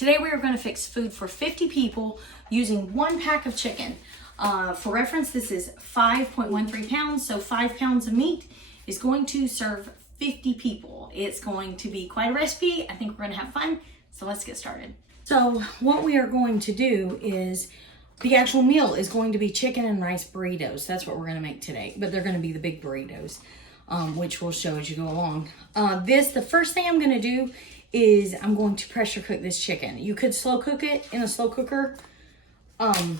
Today we are going to fix food for 50 people using 1 pack of chicken. For reference, this is 5.13 pounds, so 5 pounds of meat is going to serve 50 people. It's going to be quite a recipe. I think we're going to have fun, so let's get started. So what we are going to do is, the actual meal is going to be chicken and rice burritos. That's what we're going to make today, but they're going to be the big burritos, which we'll show as you go along. The first thing I'm going to do is I'm going to pressure cook this chicken. You could slow cook it in a slow cooker, and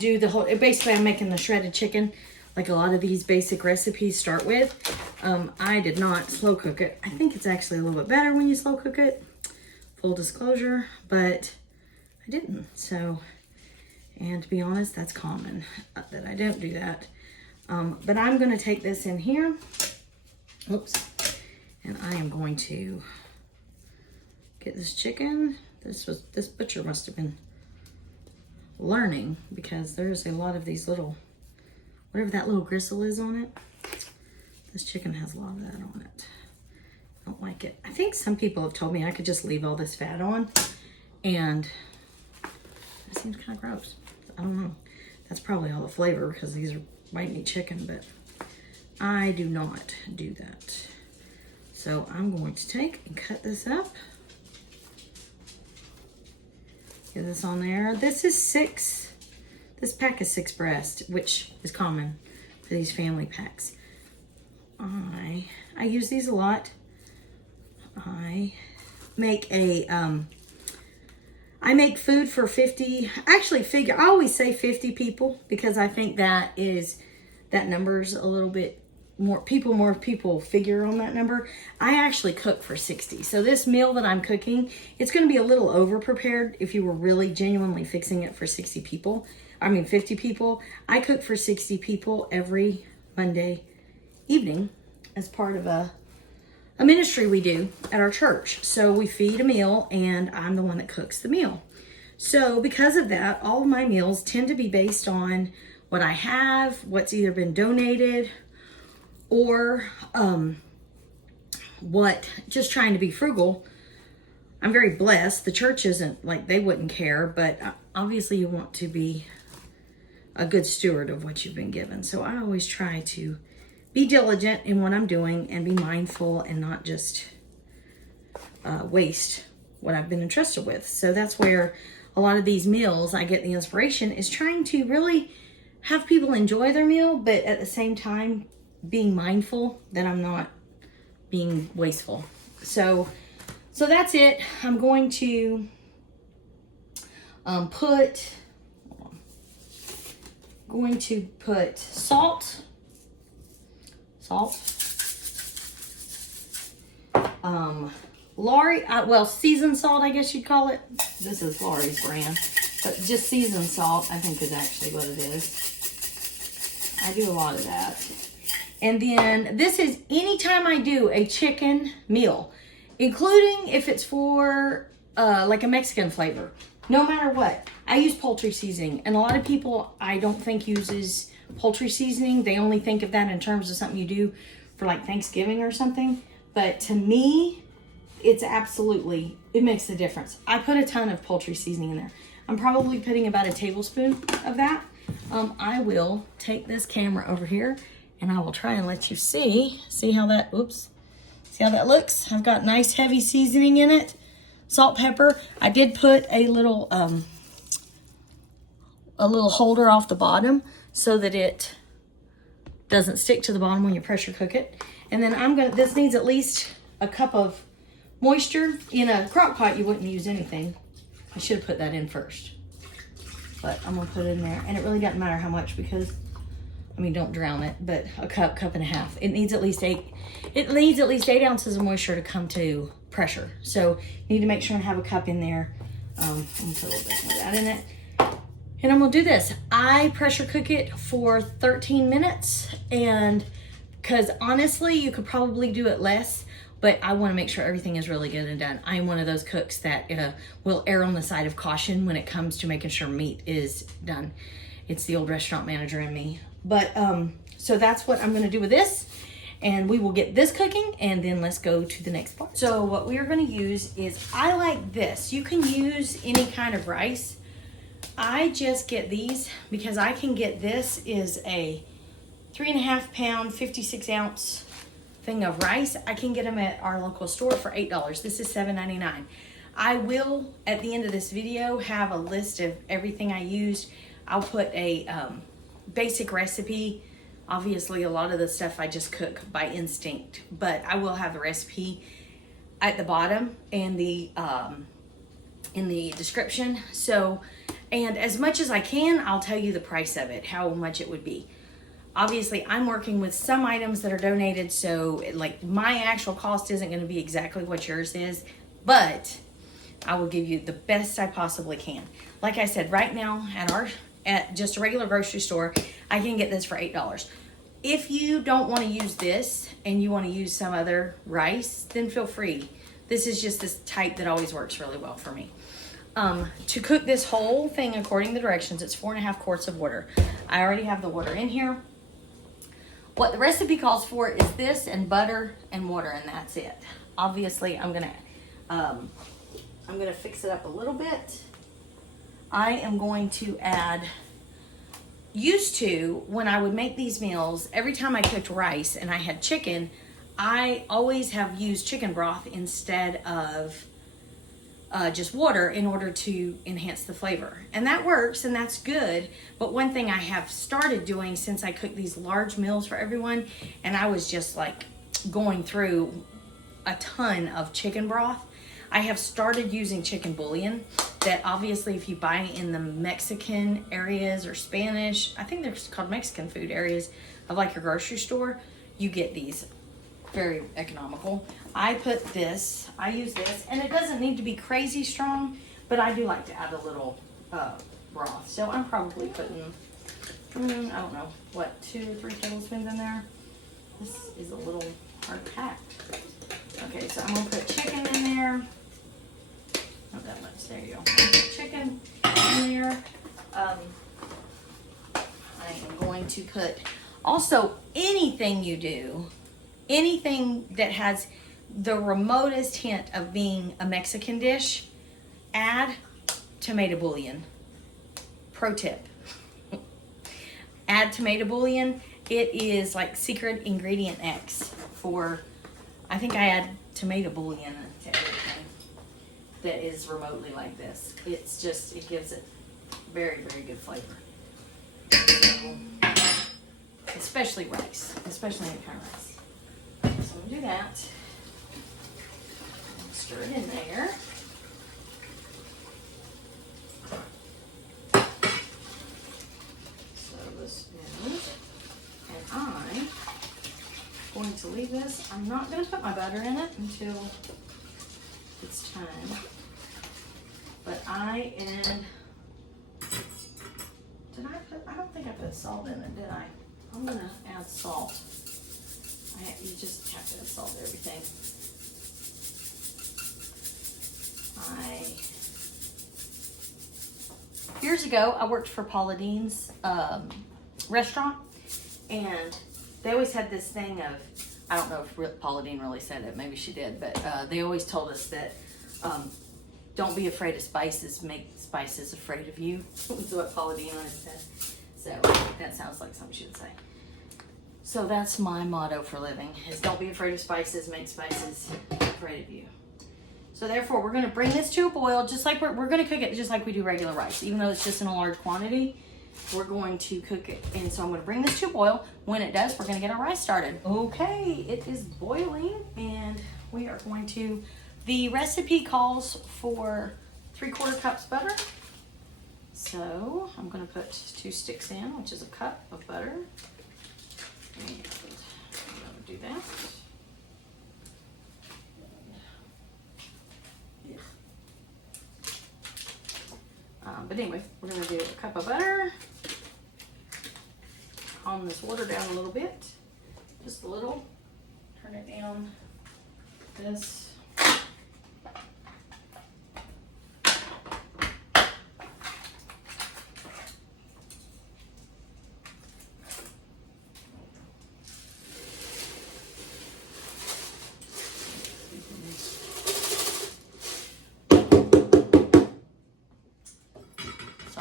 do the whole, basically I'm making the shredded chicken like a lot of these basic recipes start with. I did not slow cook it. I think it's actually a little bit better when you slow cook it, full disclosure, but I didn't. So, and to be honest, that's common that I don't do that. But I'm gonna take this in here, oops, and I am going to get this chicken. This butcher must have been learning, because there's a lot of these little, whatever that little gristle is on it. This chicken has a lot of that on it. I don't like it. I think some people have told me I could just leave all this fat on, and it seems kind of gross. I don't know. That's probably all the flavor because these are white meat chicken, but I do not do that. So I'm going to take and cut this up. Get this on there. This pack is 6 breast, which is common for these family packs. I use these a lot. I make food for 50, I always say 50 people because I think that number's a little bit more people figure on that number. I actually cook for 60. So this meal that I'm cooking, it's going to be a little over prepared if you were really genuinely fixing it for 50 people. I cook for 60 people every Monday evening as part of a ministry we do at our church. So we feed a meal and I'm the one that cooks the meal. So because of that, all of my meals tend to be based on what I have, what's either been donated, or just trying to be frugal. I'm very blessed. The church isn't like they wouldn't care, but obviously you want to be a good steward of what you've been given. So I always try to be diligent in what I'm doing and be mindful and not just waste what I've been entrusted with. So that's where a lot of these meals I get the inspiration is trying to really have people enjoy their meal, but at the same time being mindful that I'm not being wasteful. So that's it. I'm going to put salt, Lawry, seasoned salt, I guess you'd call it. This is Lawry's brand, but just seasoned salt, I think, is actually what it is. I do a lot of that. And then this is anytime I do a chicken meal, including if it's for like a Mexican flavor, no matter what, I use poultry seasoning. And a lot of people I don't think uses poultry seasoning. They only think of that in terms of something you do for like Thanksgiving or something. But to me, it makes a difference. I put a ton of poultry seasoning in there. I'm probably putting about a tablespoon of that. I will take this camera over here and I will try and let you see how that looks. I've got nice heavy seasoning in it. Salt, pepper. I did put a little holder off the bottom so that it doesn't stick to the bottom when you pressure cook it. And then this needs at least a cup of moisture. In a crock pot, you wouldn't use anything. I should have put that in first, but I'm gonna put it in there. And it really doesn't matter how much because, don't drown it, but a cup and a half. It needs at least 8 ounces of moisture to come to pressure. So you need to make sure and have a cup in there. I'm gonna put a little bit more of that in it. And I'm gonna do this. I pressure cook it for 13 minutes, and because honestly, you could probably do it less, but I wanna make sure everything is really good and done. I am one of those cooks that will err on the side of caution when it comes to making sure meat is done. It's the old restaurant manager in me. But so that's what I'm gonna do with this. and we will get this cooking, and then let's go to the next part. So what we are going to use is, I like this. You can use any kind of rice. I just get these because I can get, this is a 3.5 pound, 56 ounce thing of rice. I can get them at our local store for $8. This is $7.99. I will, at the end of this video, have a list of everything I used. I'll put a basic recipe. Obviously, a lot of the stuff I just cook by instinct, but I will have the recipe at the bottom and in the description. So, and as much as I can, I'll tell you the price of it, how much it would be. Obviously, I'm working with some items that are donated, so like my actual cost isn't going to be exactly what yours is, but I will give you the best I possibly can. Like I said, right now at just a regular grocery store, I can get this for $8. If you don't want to use this and you want to use some other rice, then feel free. This is just this type that always works really well for me. To cook this whole thing according to the directions, it's 4.5 quarts of water. I already have the water in here. What the recipe calls for is this and butter and water, and that's it. Obviously, I'm gonna fix it up a little bit. I am going to add, used to, when I would make these meals, every time I cooked rice and I had chicken, I always have used chicken broth instead of just water in order to enhance the flavor. And that works and that's good. But one thing I have started doing since I cook these large meals for everyone, and I was just like going through a ton of chicken broth, I have started using chicken bouillon that obviously if you buy in the Mexican areas or Spanish, I think they're called Mexican food areas of like your grocery store, you get these very economical. I use this, and it doesn't need to be crazy strong, but I do like to add a little broth. So I'm probably putting, I don't know, what, 2 or 3 tablespoons in there. This is a little hard packed. Okay, so I'm gonna put chicken in there. Not that much, there you go. Chicken in there. I am going to put, also anything you do, anything that has the remotest hint of being a Mexican dish, add tomato bouillon. Pro tip. Add tomato bouillon. It is like secret ingredient X for, I think I add tomato bouillon to everything that is remotely like this. It's just, it gives it very, very good flavor. So, especially rice, especially any kind of rice. So we'll do that. Stir it in there. So this is, and I'm going to leave this. I'm not going to put my butter in it until it's time. But I don't think I put salt in it, did I? I'm going to add salt. You just have to add salt to everything. Years ago, I worked for Paula Deen's restaurant, and they always had this thing of, I don't know if Paula Deen really said it, maybe she did, but they always told us that don't be afraid of spices, make spices afraid of you. That's what Paula Deen always said. So that sounds like something she would say. So that's my motto for living, is don't be afraid of spices, make spices afraid of you. So therefore, we're going to bring this to a boil, just like we're going to cook it just like we do regular rice. Even though it's just in a large quantity, we're going to cook it. And so I'm going to bring this to a boil. When it does, we're going to get our rice started. Okay, it is boiling, and we are going to, the recipe calls for 3/4 cups butter. So I'm going to put 2 sticks in, which is a cup of butter. And I'm going to do that. But anyway, we're going to do a cup of butter. Calm this water down a little bit. Just a little. Turn it down. This.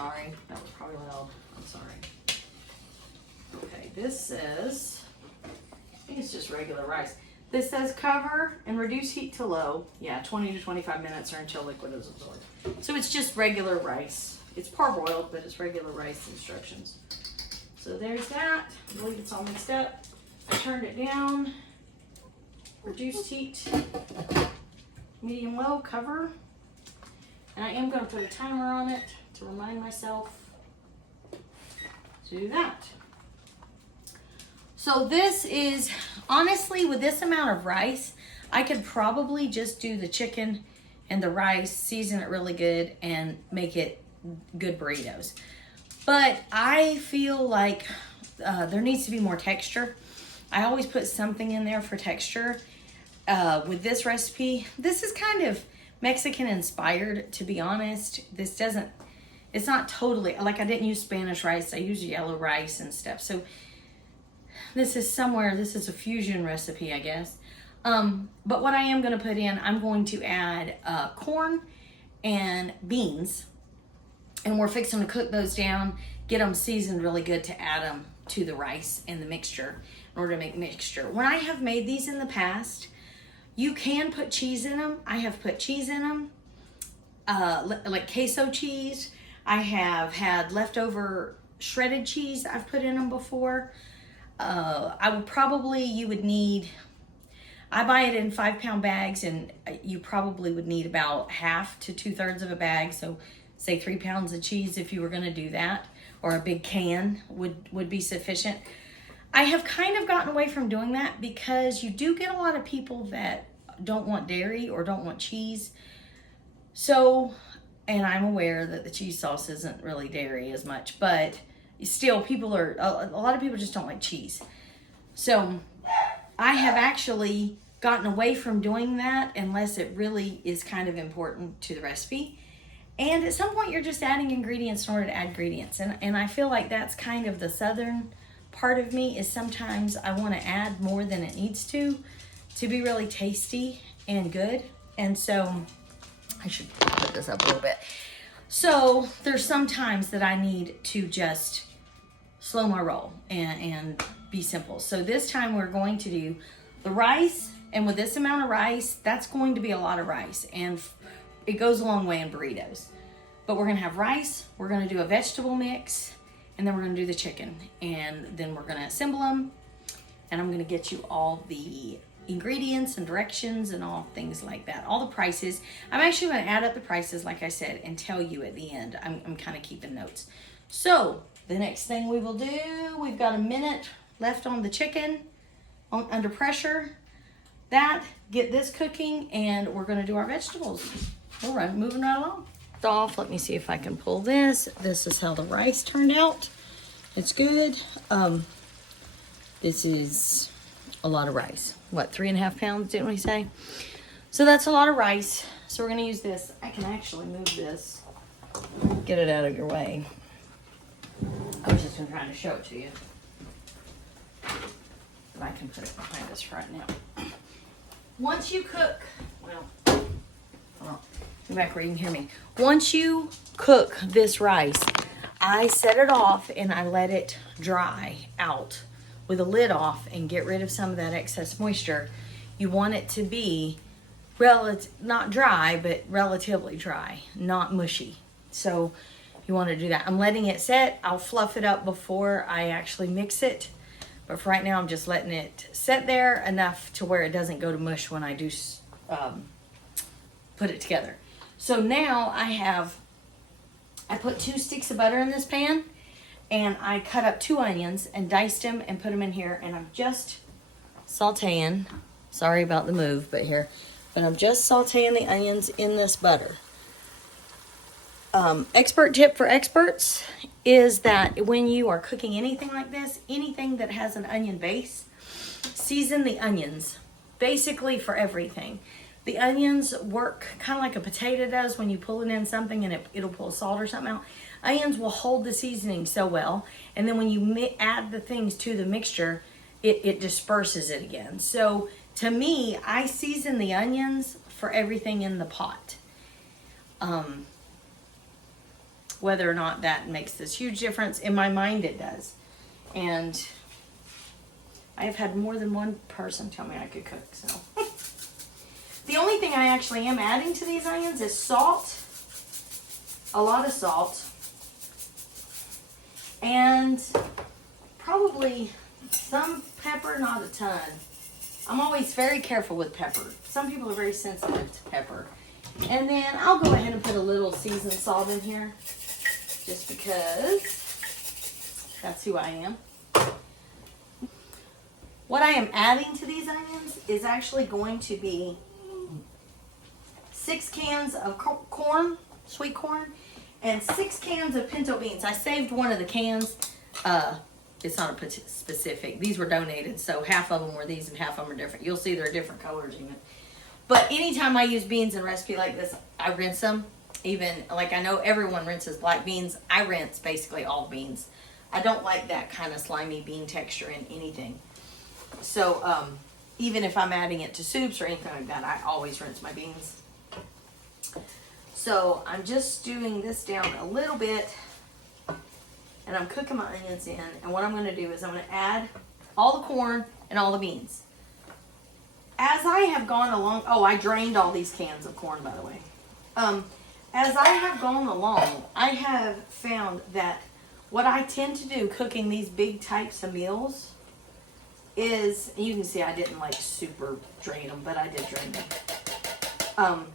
sorry. That was probably loud. I'm sorry. Okay, this says, I think it's just regular rice. This says cover and reduce heat to low. Yeah, 20 to 25 minutes or until liquid is absorbed. So it's just regular rice. It's parboiled, but it's regular rice instructions. So there's that. I believe it's all mixed up. I turned it down. Reduced heat. Medium low, cover. And I am going to put a timer on it to remind myself to do that. So this is, honestly, with this amount of rice, I could probably just do the chicken and the rice, season it really good, and make it good burritos. But I feel like there needs to be more texture. I always put something in there for texture. With this recipe, this is kind of Mexican inspired, to be honest. This doesn't, it's not totally, like I didn't use Spanish rice, I used yellow rice and stuff. So this is somewhere, this is a fusion recipe, I guess. But what I am going to put in, I'm going to add corn and beans. And we're fixing to cook those down, get them seasoned really good to add them to the rice and the mixture in order to make mixture. When I have made these in the past, you can put cheese in them. I have put cheese in them, like queso cheese. I have had leftover shredded cheese I've put in them before. You would need, I buy it in 5-pound bags, and you probably would need about half to 2/3 of a bag. So say 3 pounds of cheese if you were going to do that, or a big can would be sufficient. I have kind of gotten away from doing that because you do get a lot of people that don't want dairy or don't want cheese. So, and I'm aware that the cheese sauce isn't really dairy as much, but still a lot of people just don't like cheese. So I have actually gotten away from doing that unless it really is kind of important to the recipe. And at some point you're just adding ingredients in order to add ingredients. And I feel like that's kind of the southern part of me, is sometimes I want to add more than it needs to be really tasty and good. And so I should put this up a little bit. So there's some times that I need to just slow my roll and be simple. So this time we're going to do the rice, and with this amount of rice, that's going to be a lot of rice, and it goes a long way in burritos. But we're gonna have rice, we're gonna do a vegetable mix, and then we're gonna do the chicken, and then we're gonna assemble them, and I'm gonna get you all the ingredients and directions and all things like that, all the prices. I'm actually gonna add up the prices, like I said, and tell you at the end. I'm kind of keeping notes. So the next thing we will do, we've got a minute left on the chicken under pressure. Get this cooking, and we're gonna do our vegetables. All right, moving right along. Off, let me see if I can pull this. This is how the rice turned out. It's good. This is a lot of rice. What, 3.5 pounds, didn't we say? So that's a lot of rice. So we're gonna use this. I can actually move this, get it out of your way. I was just gonna try to show it to you. But I can put it behind us right now. Once you cook, well, hold on. Go back where you can hear me. Once you cook this rice, I set it off and I let it dry out with a lid off and get rid of some of that excess moisture. You want it to be not dry, but relatively dry, not mushy. So you want to do that. I'm letting it set. I'll fluff it up before I actually mix it. But for right now, I'm just letting it set there enough to where it doesn't go to mush when I do put it together. So now I put 2 sticks of butter in this pan, and I cut up 2 onions and diced them and put them in here, and I'm just sauteing. Sorry about the move, but I'm just sauteing the onions in this butter. Expert tip for experts is that when you are cooking anything like this, anything that has an onion base, season the onions basically for everything. The onions work kind of like a potato does when you pull it in something and it'll pull salt or something out. Onions will hold the seasoning so well, and then when you add the things to the mixture, it disperses it again. So to me, I season the onions for everything in the pot. whether or not that makes this huge difference. In my mind, it does. And I have had more than one person tell me I could cook, so. The only thing I actually am adding to these onions is salt. A lot of salt. And probably some pepper, not a ton. I'm always very careful with pepper. Some people are very sensitive to pepper. And then I'll go ahead and put a little seasoned salt in here, just because that's who I am. What I am adding to these onions is actually going to be 6 cans of corn, sweet corn, and 6 cans of pinto beans. I saved one of the cans. It's not a specific. These were donated, so half of them were these and half of them are different. You'll see they're different colors even. But anytime I use beans in a recipe like this, I rinse them. Even, like, I know everyone rinses black beans. I rinse basically all beans. I don't like that kind of slimy bean texture in anything. So, even if I'm adding it to soups or anything like that, I always rinse my beans. So, I'm just stewing this down a little bit. And I'm cooking my onions in. And what I'm going to do is I'm going to add all the corn and all the beans. As I have gone along, oh, I drained all these cans of corn, by the way. As I have gone along, I have found that what I tend to do cooking these big types of meals is, you can see I didn't like super drain them, but I did drain them.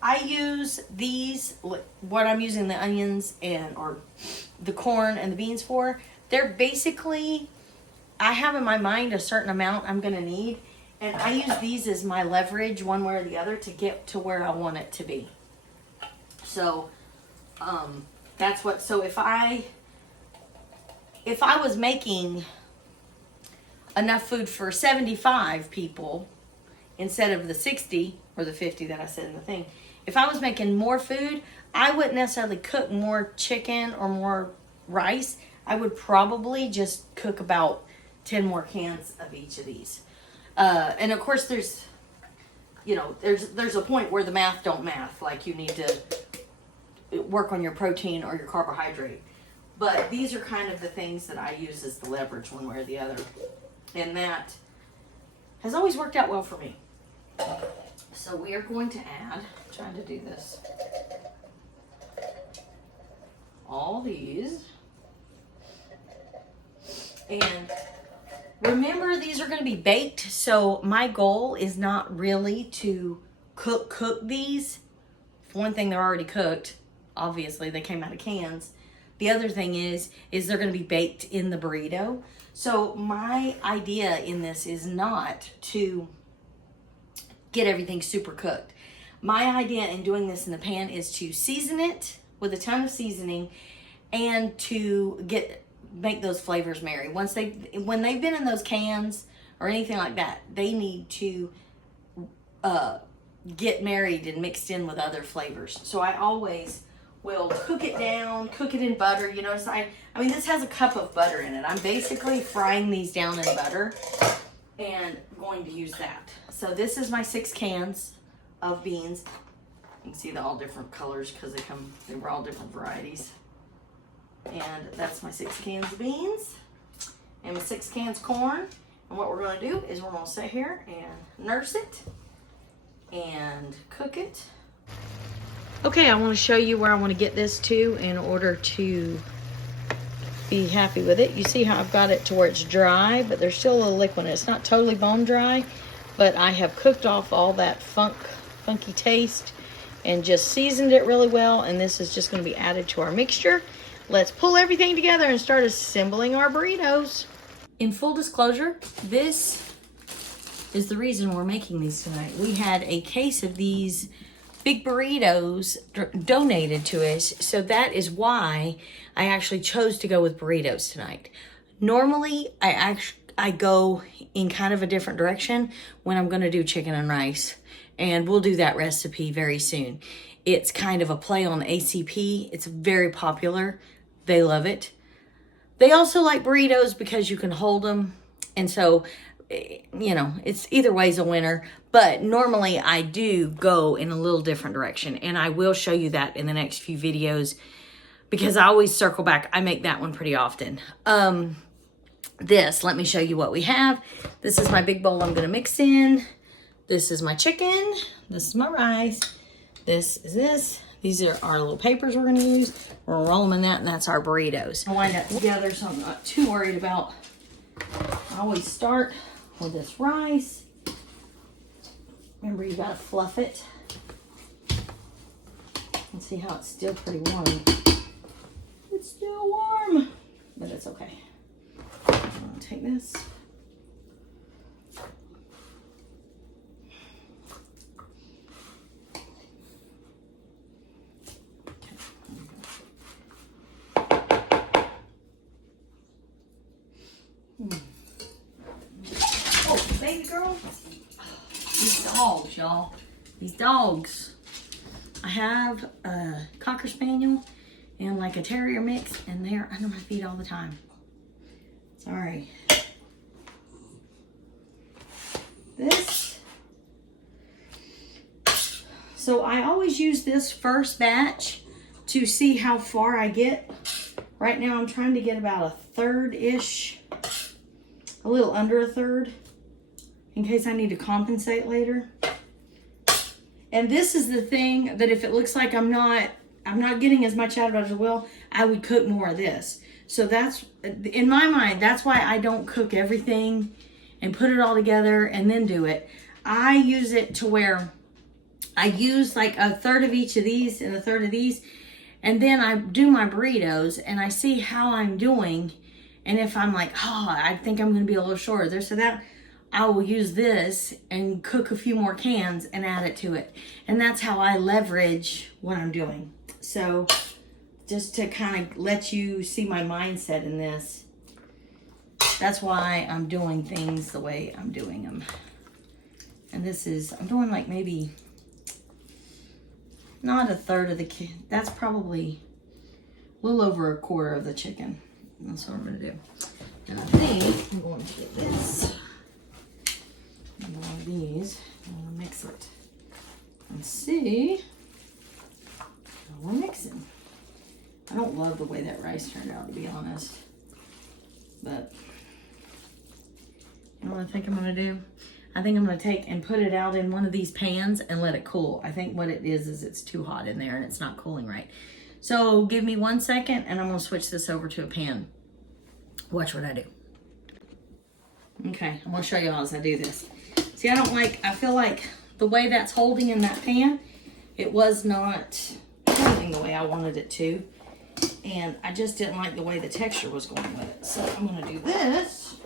I use these, what I'm using the onions and, or the corn and the beans for, they're basically, I have in my mind a certain amount I'm going to need. And I use these as my leverage one way or the other to get to where I want it to be. So, that's what, so if I was making enough food for 75 people instead of the 60 or the 50 that I said in the thing, if I was making more food, I wouldn't necessarily cook more chicken or more rice. I would probably just cook about 10 more cans of each of these. And of course there's, you know, there's a point where the math don't math. Like you need to work on your protein or your carbohydrate. But these are kind of the things that I use as the leverage one way or the other. And that has always worked out well for me. So we are going to add, I'm trying to do this, all these. And remember, these are going to be baked, so my goal is not really to cook these. For one thing, they're already cooked. Obviously, they came out of cans. The other thing is they're going to be baked in the burrito. So my idea in this is not to get everything super cooked. My idea in doing this in the pan is to season it with a ton of seasoning and to make those flavors marry. When they've been in those cans or anything like that, they need to get married and mixed in with other flavors. So I always will cook it down, cook it in butter. You notice I mean, this has a cup of butter in it. I'm basically frying these down in butter and going to use that. So this is my 6 cans of beans. You can see they're all different colors because they were all different varieties. And that's my 6 cans of beans and my 6 cans of corn. And what we're going to do is we're going to sit here and nurse it and cook it. Okay, I want to show you where I want to get this to in order to be happy with it. You see how I've got it to where it's dry, but there's still a little liquid in it. It's not totally bone dry, but I have cooked off all that funky taste and just seasoned it really well. And this is just going to be added to our mixture. Let's pull everything together and start assembling our burritos. In full disclosure, this is the reason we're making these tonight. We had a case of these big burritos donated to us, so that is why I actually chose to go with burritos tonight. Normally, I go in kind of a different direction when I'm going to do chicken and rice, and we'll do that recipe very soon. It's kind of a play on ACP. It's very popular. They love it. They also like burritos because you can hold them, and so, you know, it's either way's a winner. But normally I do go in a little different direction, and I will show you that in the next few videos. because I always circle back. I make that one pretty often. Let me show you what we have. This is my big bowl I'm gonna mix in. This is my chicken. This is my rice. This is this. These are our little papers we're gonna use. We're gonna roll them in that, and that's our burritos. I'll wind up together, so I'm not too worried about. I always start with this rice. Remember, you gotta fluff it. Let's see how it's still pretty warm. It's still warm, but it's okay. I'm gonna take this. Oh, baby girl. These dogs, y'all. These dogs. I have a Cocker Spaniel and like a Terrier mix, and they're under my feet all the time. Sorry. This. So I always use this first batch to see how far I get. Right now I'm trying to get about a third-ish, a little under a third, in case I need to compensate later. And this is the thing that if it looks like I'm not getting as much out of it as I will, I would cook more of this. So that's, in my mind, that's why I don't cook everything and put it all together and then do it. I use it to where I use like a third of each of these and a third of these, and then I do my burritos and I see how I'm doing. And if I'm like, oh, I think I'm gonna be a little short of this or that, I will use this and cook a few more cans and add it to it. And that's how I leverage what I'm doing. So just to kind of let you see my mindset in this, that's why I'm doing things the way I'm doing them. And this is, I'm doing like maybe not a third of the, that's probably a little over a quarter of the chicken. That's what I'm gonna do. And I think I'm going to get this. And one of these, I'm gonna mix it and see how we're mixing. I don't love the way that rice turned out, to be honest, but you know what I think I'm gonna do? I think I'm gonna take and put it out in one of these pans and let it cool. I think what it is it's too hot in there and it's not cooling right. So give me 1 second and I'm gonna switch this over to a pan. Watch what I do. Okay, I'm gonna show you all as I do this. See, I feel like the way that's holding in that pan, it was not holding the way I wanted it to. And I just didn't like the way the texture was going with it. So I'm gonna do this.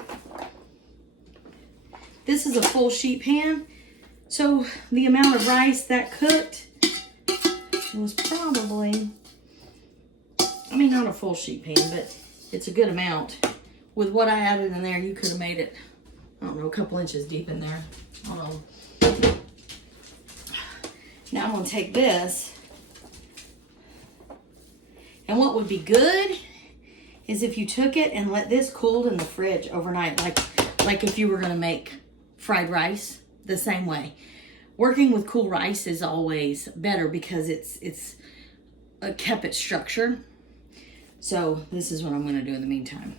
This is a full sheet pan. So the amount of rice that cooked was probably, I mean, not a full sheet pan, but it's a good amount. With what I added in there, you could have made it, I don't know, a couple inches deep in there. I don't know. Now I'm gonna take this, and what would be good is if you took it and let this cool in the fridge overnight, like if you were gonna make fried rice the same way. Working with cool rice is always better because it's kept its structure. So this is what I'm gonna do in the meantime.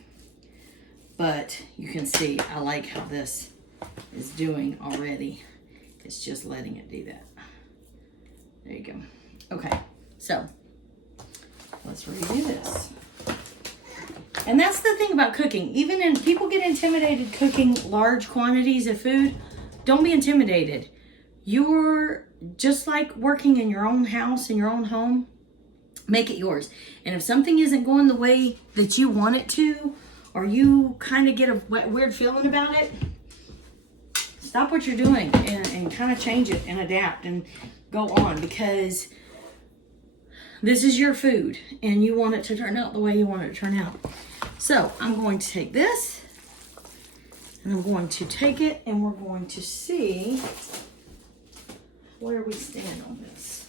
But you can see I like how this is doing already. It's just letting it do that. There you go. Okay, so let's redo this. And that's the thing about cooking. Even in, people get intimidated cooking large quantities of food. Don't be intimidated. You're just like working in your own house, in your own home. Make it yours. And if something isn't going the way that you want it to, or you kind of get a weird feeling about it, stop what you're doing and kind of change it and adapt and go on, because this is your food and you want it to turn out the way you want it to turn out. So I'm going to take this and I'm going to take it and we're going to see where we stand on this.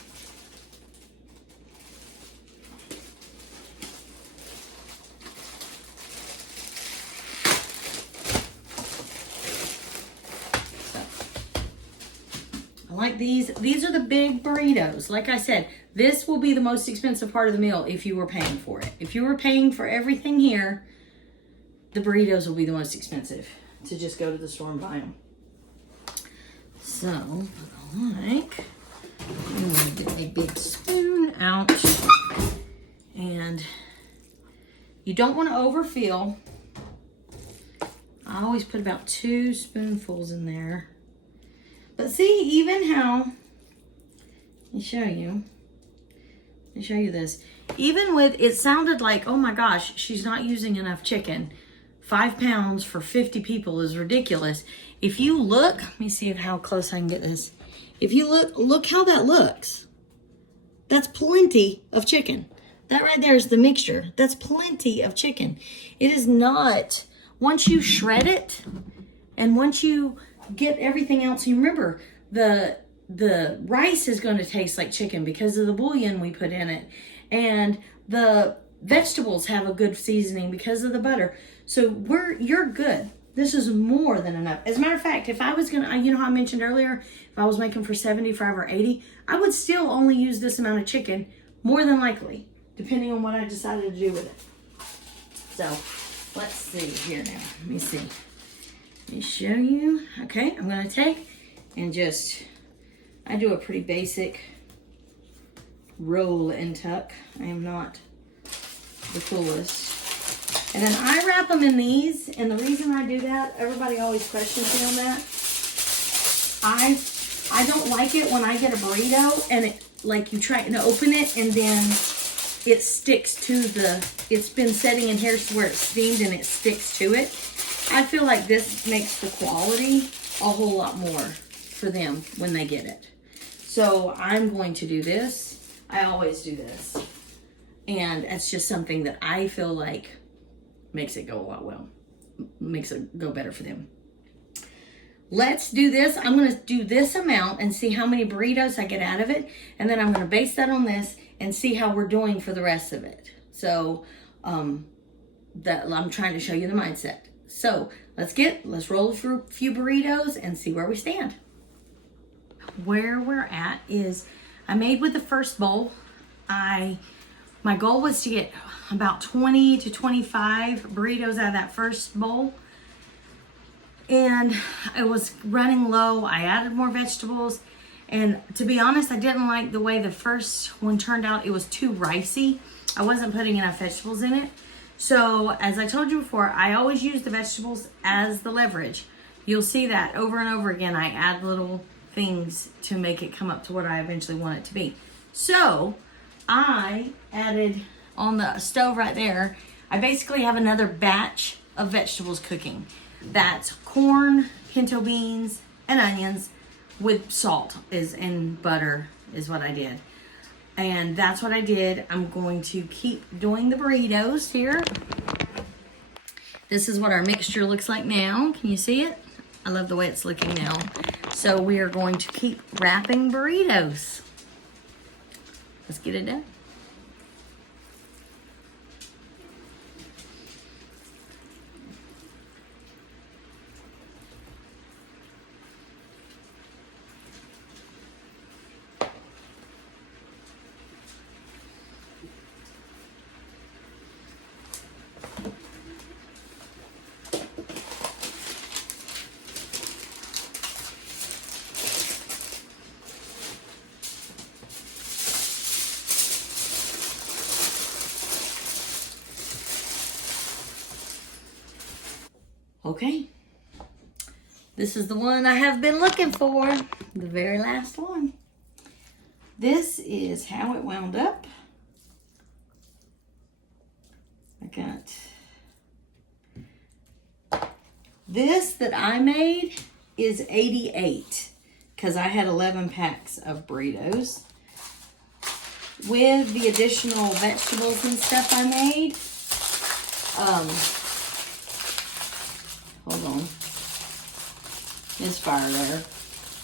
I like these. These are the big burritos. Like I said, this will be the most expensive part of the meal if you were paying for it. If you were paying for everything here, the burritos will be the most expensive to just go to the store and buy them. So, like, I'm going to get a big spoon out. And you don't want to overfill. I always put about 2 spoonfuls in there. But see, even how, let me show you this. Even with, it sounded like, oh my gosh, she's not using enough chicken. 5 pounds for 50 people is ridiculous. If you look, let me see how close I can get this. If you look how that looks. That's plenty of chicken. That right there is the mixture. That's plenty of chicken. It is not, once you shred it, and once you get everything else, you remember, the rice is going to taste like chicken because of the bouillon we put in it. And the vegetables have a good seasoning because of the butter. So you're good. This is more than enough. As a matter of fact, if I was gonna, you know how I mentioned earlier, if I was making for 75 or 80, I would still only use this amount of chicken, more than likely, depending on what I decided to do with it. So, let's see here now. Let me see. Let me show you. Okay, I'm gonna take and just, I do a pretty basic roll and tuck. I am not the coolest. And then I wrap them in these, and the reason I do that, everybody always questions me on that. I don't like it when I get a burrito and it, like, you try to open it and then it sticks to it's been setting in here where it's steamed and it sticks to it. I feel like this makes the quality a whole lot more for them when they get it. So I'm going to do this. I always do this. And it's just something that I feel like makes it go a lot well. Makes it go better for them. Let's do this. I'm going to do this amount and see how many burritos I get out of it. And then I'm going to base that on this and see how we're doing for the rest of it. So that I'm trying to show you the mindset. So let's roll through a few burritos and see where we stand. Where we're at is I made with the first bowl. My goal was to get about 20 to 25 burritos out of that first bowl. And I was running low. I added more vegetables. And to be honest, I didn't like the way the first one turned out. It was too ricey. I wasn't putting enough vegetables in it. So as I told you before, I always use the vegetables as the leverage. You'll see that over and over again. I add little things to make it come up to what I eventually want it to be. So I added on the stove right there, I basically have another batch of vegetables cooking. That's corn, pinto beans, and onions with salt and butter is what I did. And that's what I did. I'm going to keep doing the burritos here. This is what our mixture looks like now. Can you see it? I love the way it's looking now. So we are going to keep wrapping burritos. Let's get it done. Okay, this is the one I have been looking for, the very last one. This is how it wound up. I got this that I made is 88 because I had 11 packs of burritos. With the additional vegetables and stuff I made, hold on. There's fire there.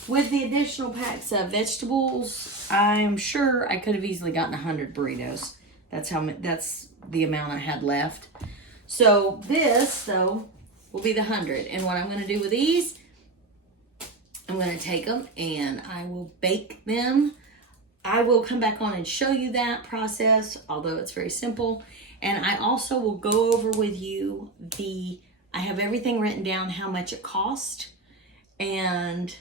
With the additional packs of vegetables, I'm sure I could have easily gotten 100 burritos. That's the amount I had left. So this, though, will be the 100. And what I'm going to do with these I'm going to take them and I will bake them. I will come back on and show you that process, although it's very simple. And I also will go over with you I have everything written down, how much it cost, and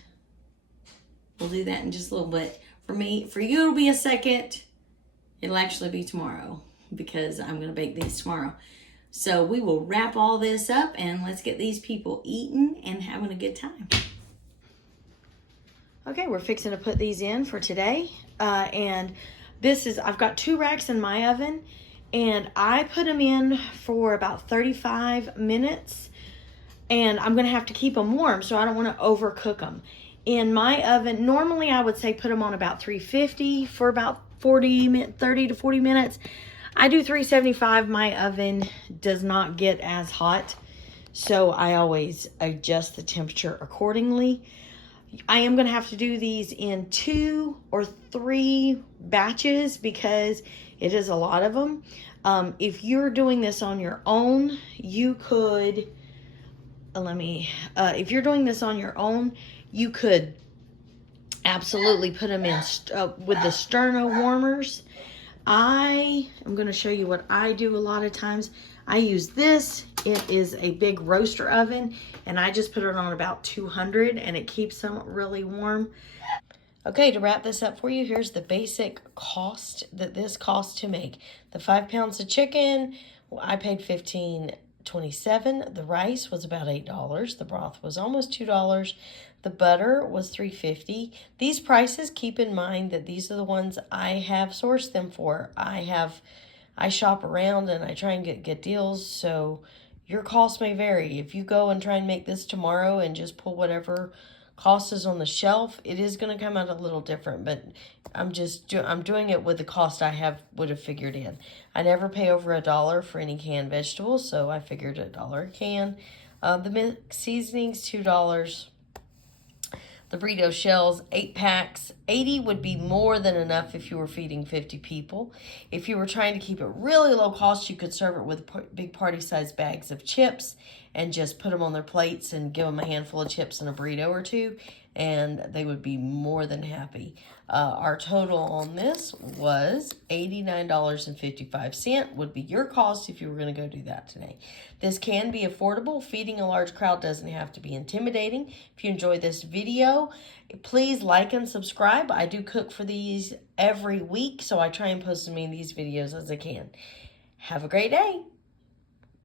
we'll do that in just a little bit. For you, it'll be a second. It'll actually be tomorrow because I'm going to bake these tomorrow. So we will wrap all this up and let's get these people eating and having a good time. Okay, we're fixing to put these in for today. And I've got 2 racks in my oven, and I put them in for about 35 minutes. And I'm going to have to keep them warm, so I don't want to overcook them. In my oven, normally I would say put them on about 350 for about 30 to 40 minutes. I do 375. My oven does not get as hot, so I always adjust the temperature accordingly. I am going to have to do these in 2 or 3 batches because it is a lot of them. If you're doing this on your own, you could, if you're doing this on your own, you could absolutely put them in with the sterno warmers. I am going to show you what I do a lot of times. I use this. It is a big roaster oven, and I just put it on about 200, and it keeps them really warm. Okay, to wrap this up for you, here's the basic cost that this costs to make. The 5 pounds of chicken, I paid $15.27. The rice was about $8. The broth was almost $2. The butter was $3.50. These prices, keep in mind that these are the ones I have sourced them for. I shop around and I try and get good deals, so your costs may vary. If you go and try and make this tomorrow and just pull whatever cost is on the shelf, it is going to come out a little different, but I'm doing it with the cost I would have figured in. I never pay over $1 for any canned vegetables, so I figured $1 a can. The mixed seasonings, $2. The burrito shells, 8 packs. 80 would be more than enough if you were feeding 50 people. If you were trying to keep it really low cost, you could serve it with big party-sized bags of chips and just put them on their plates and give them a handful of chips and a burrito or 2, and they would be more than happy. Our total on this was $89.55 would be your cost if you were going to go do that today. This can be affordable. Feeding a large crowd doesn't have to be intimidating. If you enjoyed this video, please like and subscribe. I do cook for these every week, so I try and post as many of these videos as I can. Have a great day.